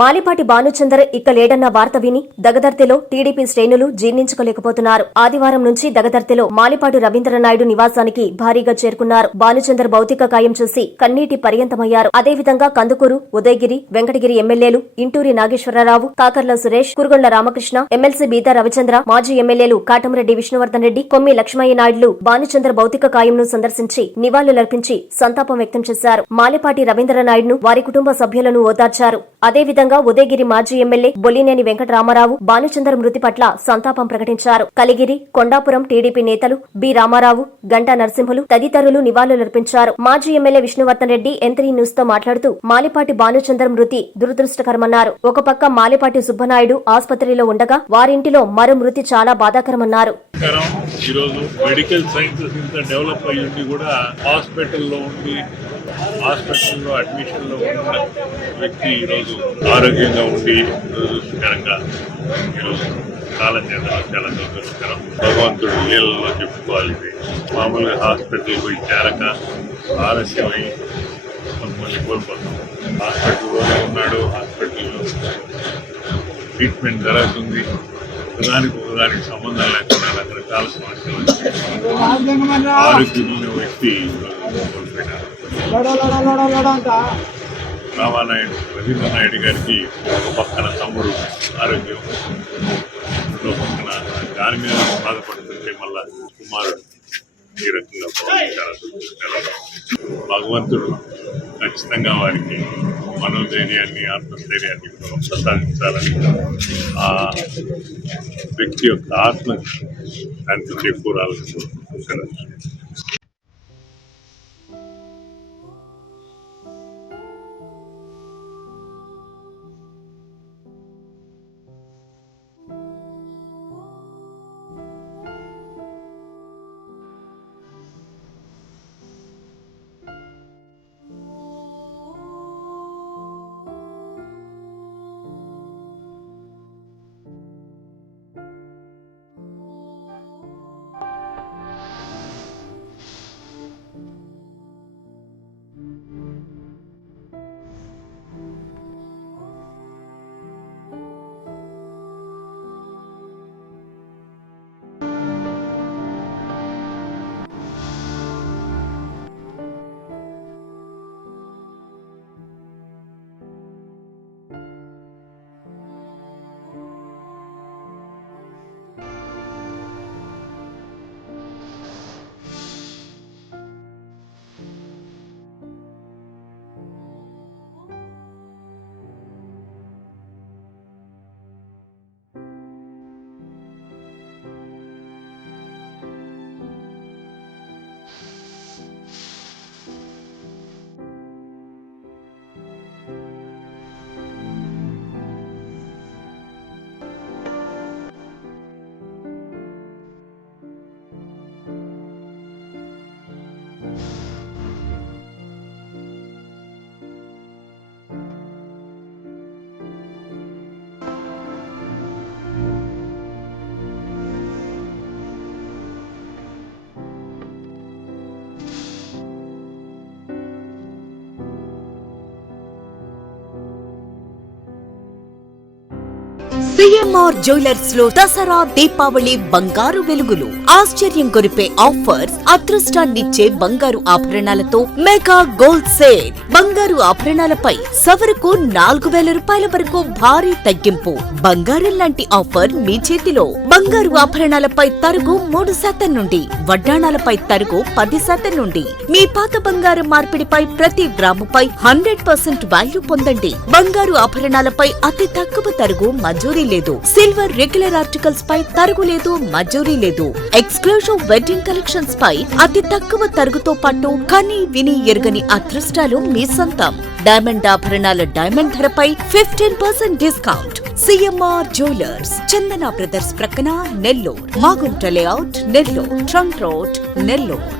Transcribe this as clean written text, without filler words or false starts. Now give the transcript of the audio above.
మాలిపాటి భానుచందర్ ఇక లేడన్న వార్త విని దగదర్తిలో టీడీపీ శ్రేణులు జీర్ణించుకోలేకపోతున్నారు. ఆదివారం నుంచి దగదర్తిలో మాలిపాటి రవీంద్రనాయుడు నివాసానికి భారీగా చేరుకున్నారు. భానుచందర్ భౌతిక కాయం చూసి కన్నీటి పర్యంతమయ్యారు. అదేవిధంగా కందుకూరు, ఉదయగిరి, వెంకటగిరి ఎమ్మెల్యేలు ఇంటూరి నాగేశ్వరరావు, కాకర్ల సురేష్, కురుగొండ్ల రామకృష్ణ, ఎమ్మెల్సీ బీదా రవిచంద్ర, మాజీ ఎమ్మెల్యేలు కాటంరెడ్డి విష్ణువర్ధన్ రెడ్డి, కొమ్మి లక్ష్మయ్య నాయుడులు భానుచందర్ భౌతిక కాయంను సందర్శించి నివాళులర్పించి సంతాపం వ్యక్తం చేశారు. మాలిపాటి రవీంద్రనాయుడును, వారి కుటుంబ సభ్యులను ఓదార్చారు. అదేవిధంగా ఉదయగిరి మాజీ ఎమ్మెల్యే బొల్లినేని వెంకటరామారావు భానుచందర్ మృతి పట్ల సంతాపం ప్రకటించారు. కలిగిరి, కొండాపురం టీడీపీ నేతలు బి రామారావు, గంటా నరసింహులు తదితరులు నివాళులర్పించారు. మాజీ ఎమ్మెల్యే విష్ణువర్ధన్ రెడ్డి ఎంత్రీ న్యూస్ తో మాట్లాడుతూ మాలిపాటి భానుచందర్ మృతి దురదృష్టకరమన్నారు. ఒక పక్క మాలిపాటి సుబ్బనాయుడు ఆసుపత్రిలో ఉండగా వారింటిలో మరో మృతి చాలా బాధాకరమన్నారు. మెడికల్ సైన్సెస్ ఇంత డెవలప్ అయ్యింది కూడా హాస్పిటల్లో అడ్మిషన్ లో ఉన్న వ్యక్తి ఈరోజు ఆరోగ్యంగా ఉండి దురదృష్టకరంగా ఈరోజు కాలం చేయడం చాలా దురదృష్టకరం. భగవంతుడు లీలలో చెప్పుకోవాలి. మామూలుగా హాస్పిటల్ పోయి చేరక ఆలస్యమై కొంతమంది కోల్పోతాం. హాస్పిటల్లోనే ఉన్నాడు, హాస్పిటల్లో ట్రీట్మెంట్ జరుగుతుంది. ఒకదానికి సంబంధం లేకుండా రకరకాల సమస్యలు వచ్చి ఆరోగ్యమైన వ్యక్తి కోల్పోయినారు. రవీంద్రనాయుడు గారికి ఒక పక్కన తమ్ముడు ఆరోగ్యం, ఇంకో పక్కన దాని మీద బాధపడుతుంటే మళ్ళా కుమారుడు ఈ రకంగా భగవంతుడు ఖచ్చితంగా వారికి మనోధైర్యాన్ని, ఆత్మస్థైర్యాన్ని ప్రసాదించాలని, ఆ వ్యక్తి యొక్క ఆత్మ శాంతి చేకూరాలని కోరుకుంటున్నాను. సిఎంఆర్ జ్యువెలర్స్ లో దసరా దీపావళి బంగారు వెలుగులు, ఆశ్చర్యం కొరిపే ఆఫర్స్, అదృష్టాన్నిచ్చే బంగారు ఆభరణాలతో మెగా గోల్డ్ సేల్. బంగారు ఆభరణాలపై సవరకు 4,000 రూపాయల వరకు భారీ తగ్గింపు. బంగారం లాంటి ఆఫర్ మీ చేతిలో. బంగారు ఆభరణాలపై తరుగు 3% నుండి, వడ్డాణాలపై తరుగు 10% నుండి. మీ పాత బంగారం మార్పిడిపై ప్రతి గ్రాముపై 100% వాల్యూ పొందండి. బంగారు ఆభరణాలపై అతి తక్కువ తరుగు మంజూరీ లేదు. సిల్వర్ రెగ్యులర్ ఆర్టికల్స్ పై తరుగు లేదు, మంజూరీ లేదు. ఎక్స్క్లూజివ్ వెడ్డింగ్ కలెక్షన్స్ పై అతి తక్కువ తరుగుతో పాటు కని విని ఎరుగని అదృష్టాలు మీ సొంతం. డైమండ్ ఆభరణాల డైమండ్ ధరపై 15% డిస్కౌంట్. సిఎంఆర్ జ్యువెలర్స్, చందన బ్రదర్స్ ప్రక్కన, Nellore. Magunta layout, Nellore. Trunk road, Nellore.